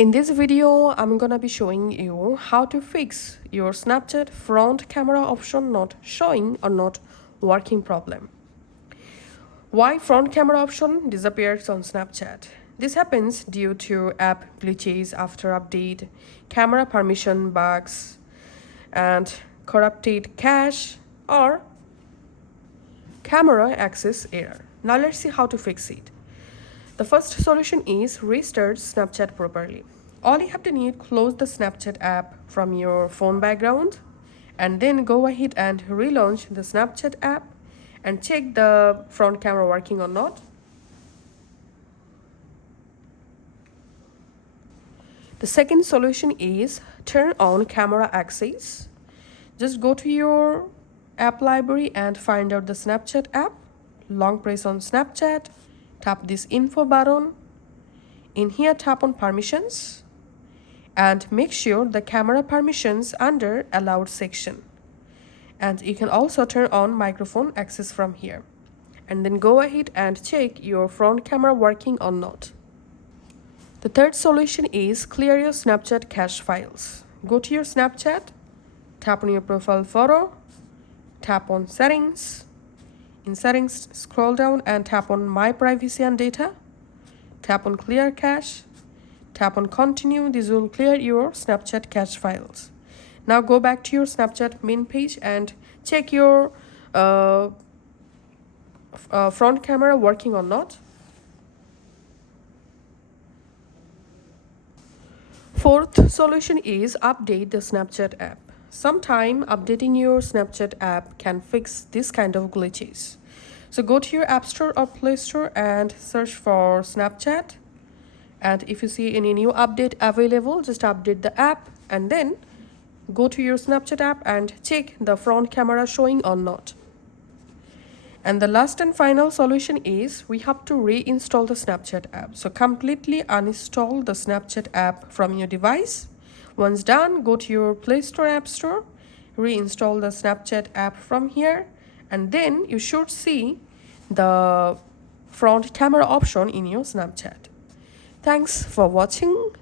In this video, I'm gonna be showing you how to fix your Snapchat front camera option not showing or not working problem. Why front camera option disappears on Snapchat? This happens due to app glitches after update, camera permission bugs, and corrupted cache or camera access error. Now let's see how to fix it. The first solution is restart Snapchat properly. All you have to need, close the Snapchat app from your phone background and then go ahead and relaunch the Snapchat app and check the front camera working or not. The second solution is turn on camera access. Just go to your app library and find out the Snapchat app. Long press on Snapchat, tap this info button. In here, tap on permissions and make sure the camera permissions under allowed section. And you can also turn on microphone access from here. And then go ahead and check your front camera working or not. The third solution is clear your Snapchat cache files. Go to your Snapchat, tap on your profile photo, tap on settings. In settings, scroll down and tap on my privacy and data. Tap on clear cache. Tap on continue. This will clear your Snapchat cache files. Now go back to your Snapchat main page and check your front camera working or not. Fourth solution is update the Snapchat app. Sometime updating your Snapchat app can fix this kind of glitches. So go to your App Store or Play Store and search for Snapchat. And if you see any new update available, just update the app and then go to your Snapchat app and check the front camera showing or not. And the last and final solution is we have to reinstall the Snapchat app. So completely uninstall the Snapchat app from your device. Once done, go to your Play Store, App Store, reinstall the Snapchat app from here, and then you should see the front camera option in your Snapchat. Thanks for watching.